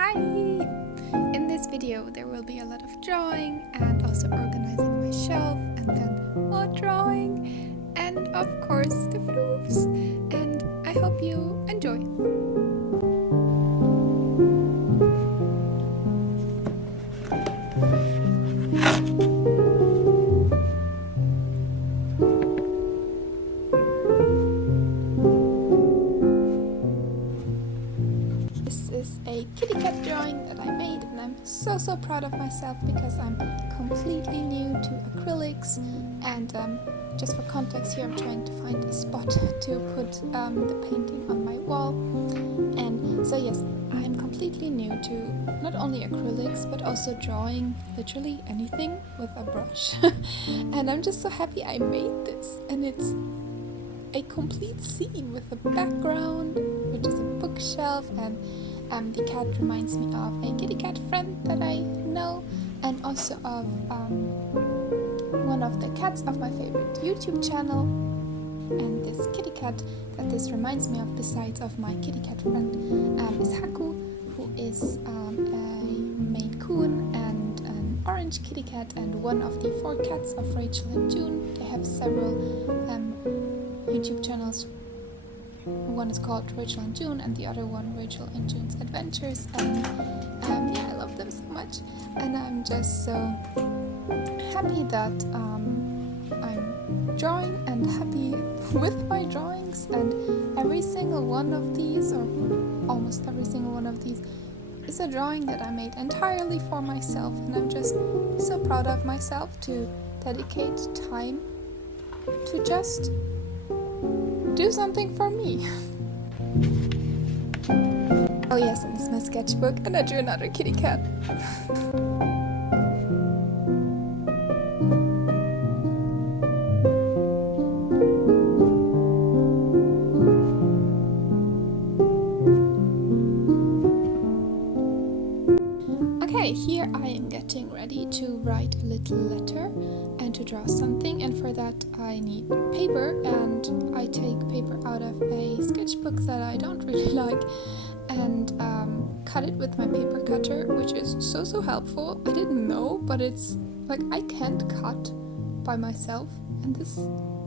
Hi! In this video there will be a lot of drawing and also organizing my shelf and then more drawing and of course the floofs, and I hope you enjoy. This is a kitty cat drawing that I made and I'm so proud of myself because I'm completely new to acrylics, and just for context here I'm trying to find a spot to put the painting on my wall. And so yes, I'm completely new to not only acrylics but also drawing literally anything with a brush. And I'm just so happy I made this, and it's a complete scene with a background which is a bookshelf, and the cat reminds me of a kitty cat friend that I know, and also of one of the cats of my favorite YouTube channel. And this kitty cat that this reminds me of, besides of my kitty cat friend, is Haku, who is a Maine Coon and an orange kitty cat, and one of the 4 cats of Rachel and June. They have several YouTube channels. One is called Rachel and June, and the other one Rachel and June's Adventures. And yeah, I love them so much, and I'm just so happy that I'm drawing and happy with my drawings. And every single one of these, or almost every single one of these, is a drawing that I made entirely for myself, and I'm just so proud of myself to dedicate time to just do something for me. Oh yes, and this is my sketchbook, and I drew another kitty cat. Okay, here I am getting ready to write a little letter and to draw something, and for that I need paper, and I take paper out of a sketchbook that I don't really like and cut it with my paper cutter, which is so helpful. I didn't know, but it's like I can't cut by myself, and this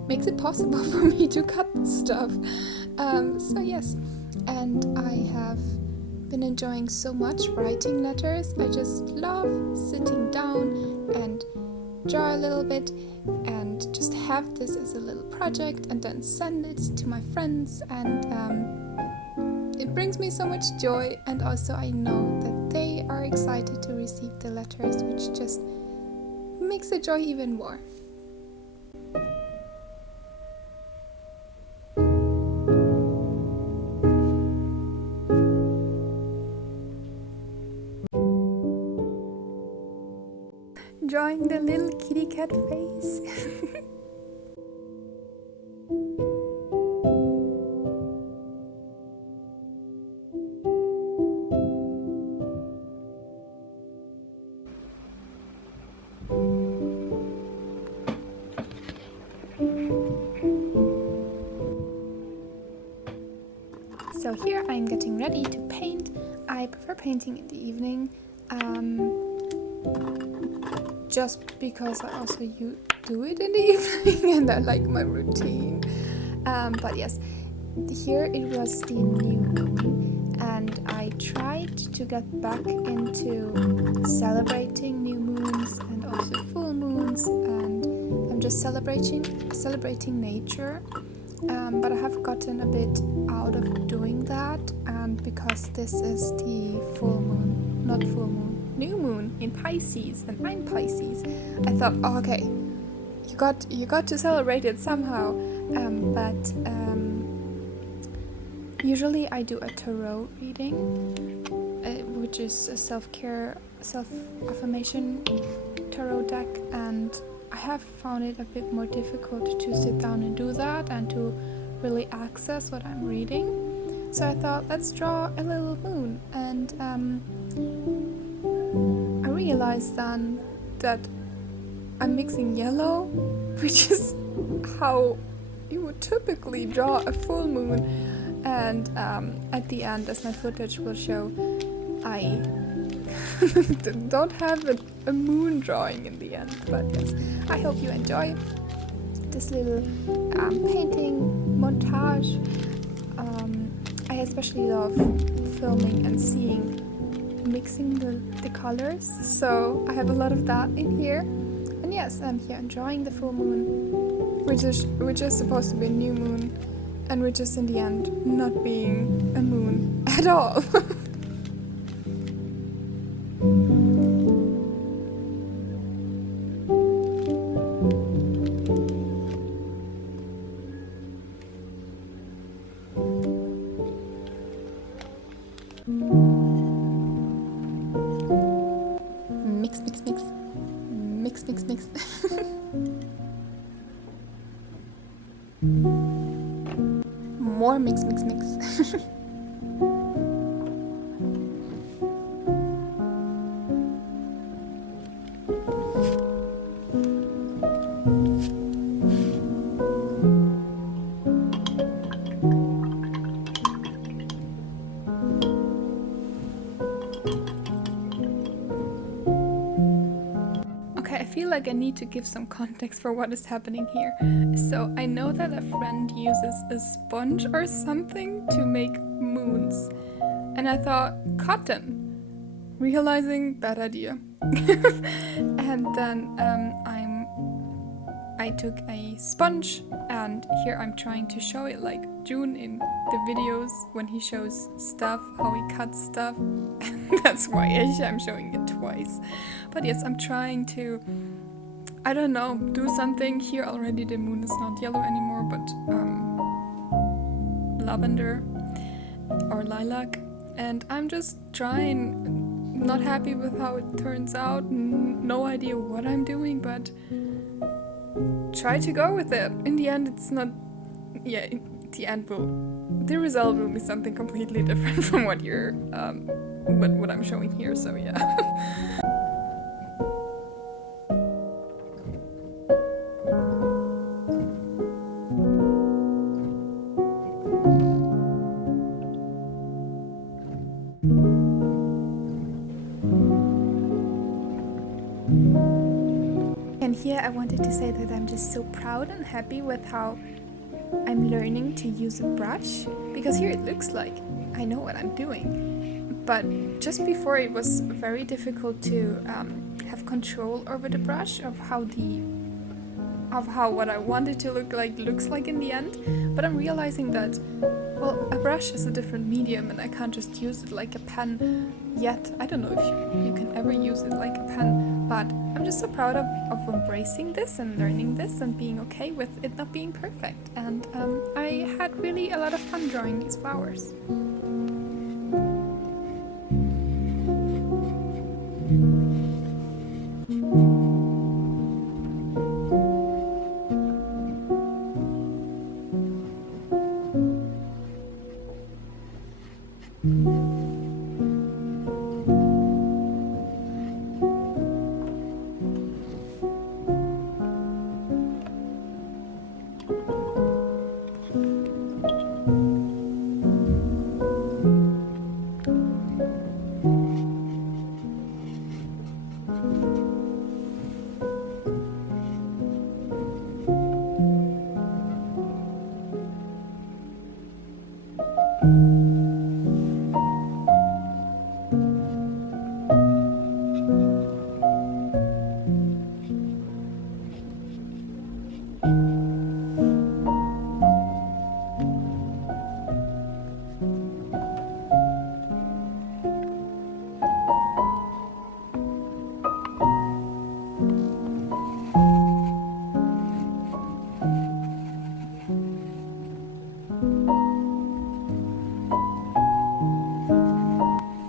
makes it possible for me to cut stuff. So yes, and I have been enjoying so much writing letters. I just love sitting down and draw a little bit and just have this as a little project and then send it to my friends, and it brings me so much joy, and also I know that they are excited to receive the letters, which just makes the joy even more. Drawing the little kitty cat face. So here I'm getting ready to paint. I prefer painting in the evening. Just because I also do it in the evening and I like my routine. But yes, here it was the new moon, and I tried to get back into celebrating new moons and also full moons, and I'm just celebrating nature. But I have gotten a bit out of doing that, and because this is the new moon in Pisces, and I'm Pisces, I thought, oh, okay, you got to celebrate it somehow. But usually I do a tarot reading, which is a self-affirmation tarot deck, and I have found it a bit more difficult to sit down and do that and to really access what I'm reading. So I thought, let's draw a little moon, and I realized then that I'm mixing yellow, which is how you would typically draw a full moon, and at the end, as my footage will show, I don't have a moon drawing in the end, but yes, I hope you enjoy this little painting montage. I especially love filming and mixing the colors, so I have a lot of that in here. And yes, I'm here enjoying the full moon, which is supposed to be a new moon, and which is in the end not being a moon at all. Mix, mix, mix. Mix, mix, mix. More mix, mix, mix. I feel like I need to give some context for what is happening here. So I know that a friend uses a sponge or something to make moons. And I thought, cotton. Realizing, bad idea. And then I took a sponge, and here I'm trying to show it like June in the videos when he shows stuff, how he cuts stuff. That's why I'm showing it twice. But yes, I'm trying to, I don't know, do something. Here already the moon is not yellow anymore, but lavender or lilac. And I'm just trying, not happy with how it turns out, no idea what I'm doing, but try to go with it. In the end, it's not, yeah, the result will be something completely different from what what I'm showing here, so yeah. And here I wanted to say that I'm just so proud and happy with how I'm learning to use a brush, because here it looks like I know what I'm doing. But just before it was very difficult to have control over the brush, of how what I wanted to look like looks like in the end. But I'm realizing that, well, a brush is a different medium and I can't just use it like a pen yet. I don't know if you can ever use it like a pen, but I'm just so proud of embracing this and learning this and being okay with it not being perfect. And I had really a lot of fun drawing these flowers.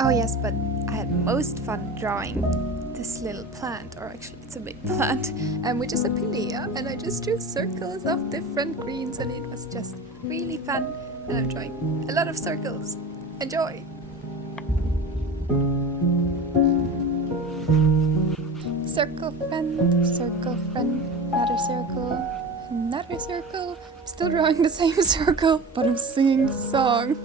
Oh yes, but I had most fun drawing this little plant, or actually it's a big plant, which is a pilea, and I just drew circles of different greens, and it was just really fun, and I'm drawing a lot of circles. Enjoy! Circle friend, another circle. I'm still drawing the same circle, but I'm singing the song.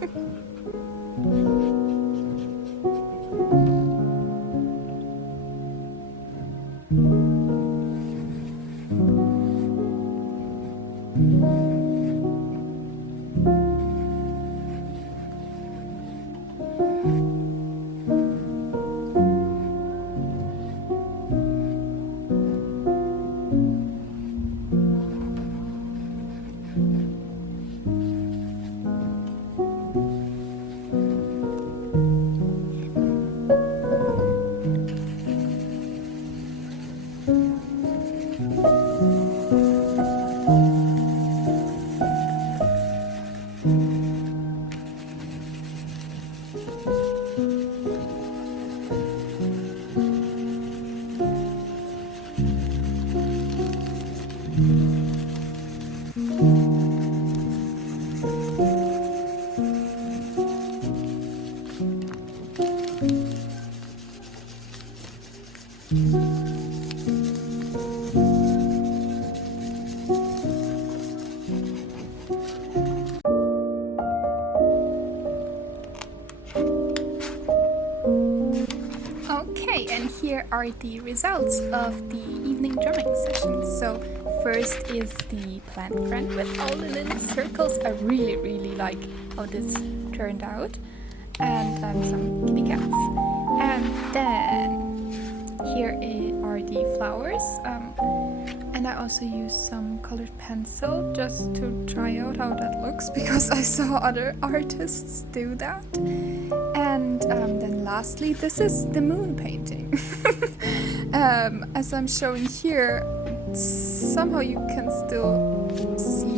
Okay, and here are the results of the evening drawing session. So first is the plant friend with all the little circles. I really like how this turned out. And some kitty cats. And then here are the flowers. And I also used some colored pencil just to try out how that looks because I saw other artists do that. And then lastly, this is the moon painting. As I'm showing here, somehow you can still see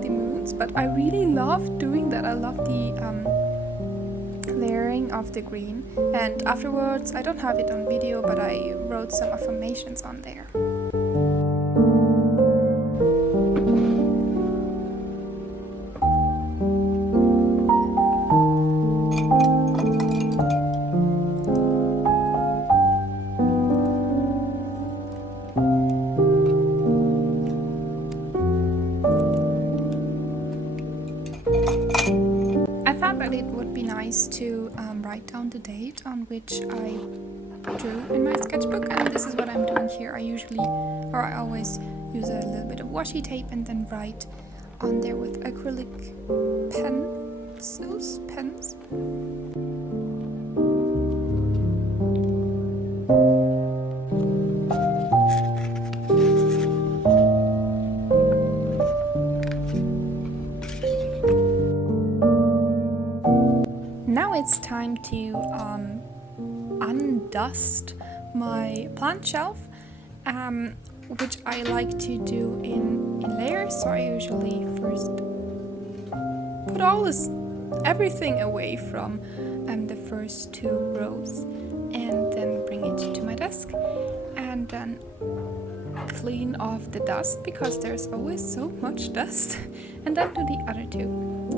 the moons, but I really love doing that. I love the layering of the green, and afterwards, I don't have it on video, but I wrote some affirmations on there. But it would be nice to write down the date on which I drew in my sketchbook, and this is what I'm doing here. I always use a little bit of washi tape and then write on there with acrylic pens. Now it's time to undust my plant shelf, which I like to do in layers. So I usually first put everything away from the first two rows, and then bring it to my desk, and then clean off the dust because there's always so much dust, and then do the other two.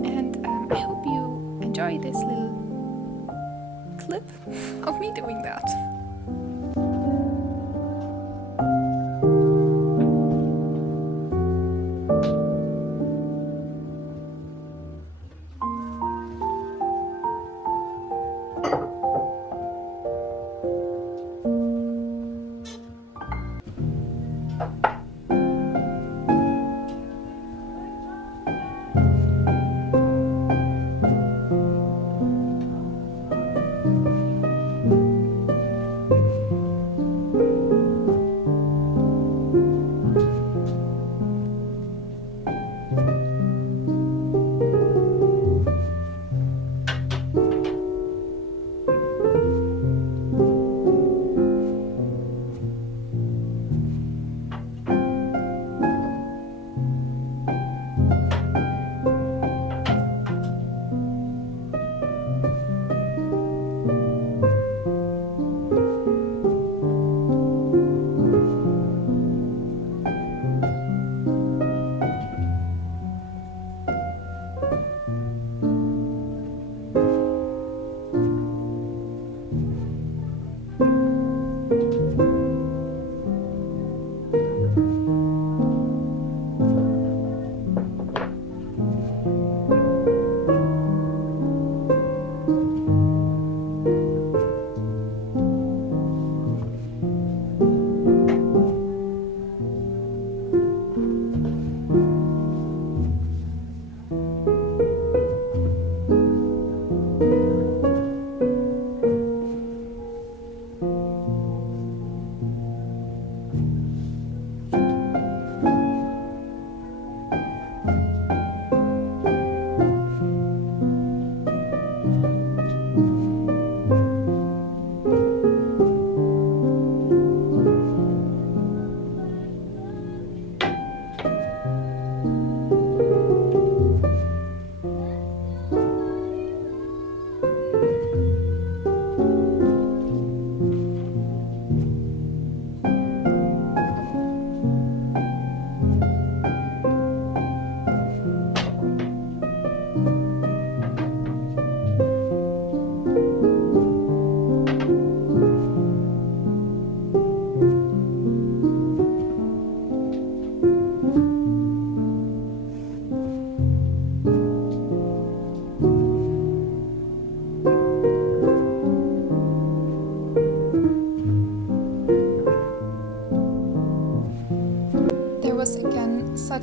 And I hope you enjoy this little clip of me doing that.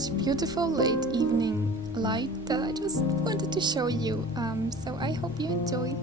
such beautiful late evening light that I just wanted to show you. So I hope you enjoy.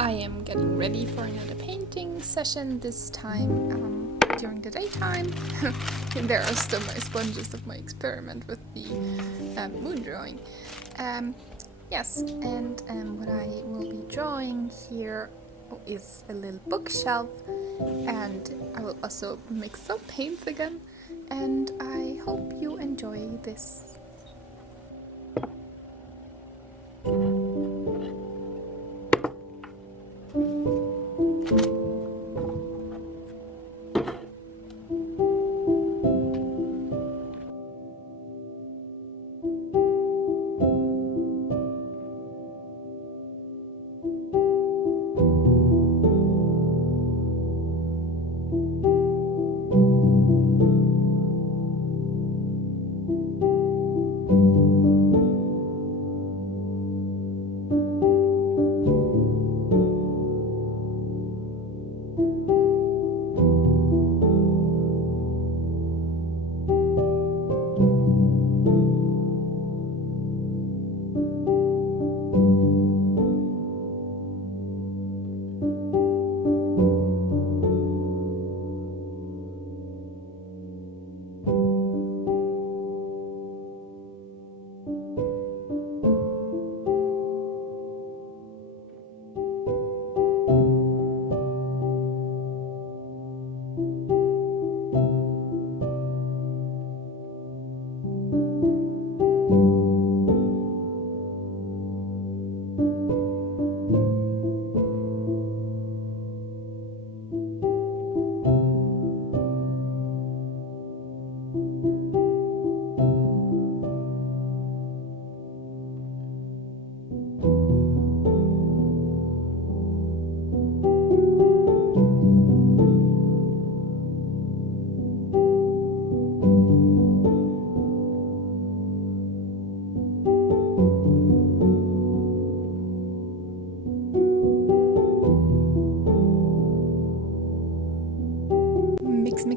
I am getting ready for another painting session, this time during the daytime. There are still my sponges of my experiment with the moon drawing. Yes, and what I will be drawing here is a little bookshelf, and I will also mix some paints again, and I hope you enjoy this.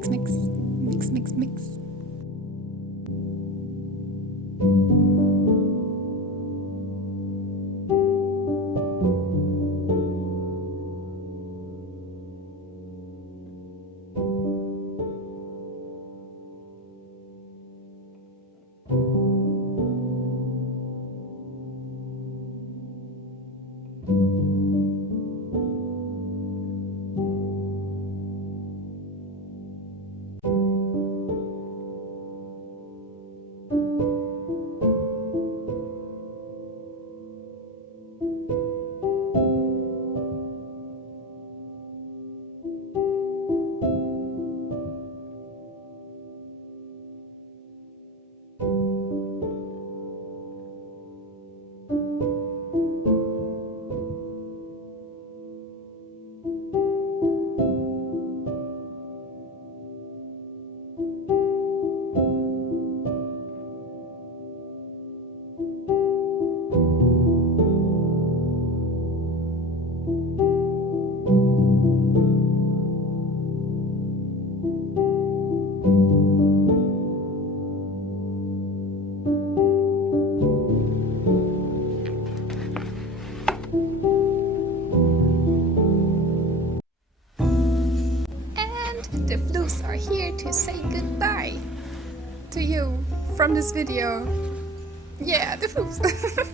Mix. The floofs are here to say goodbye to you from this video. Yeah, the floofs.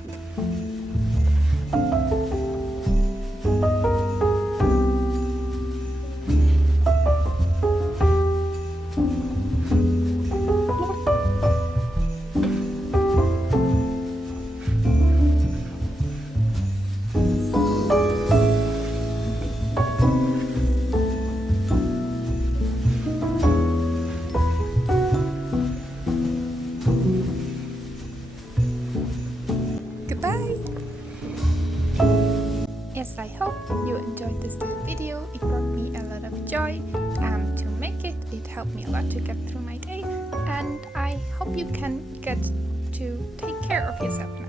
I hope you enjoyed this little video. It brought me a lot of joy to make it. It helped me a lot to get through my day, and I hope you can get to take care of yourself now.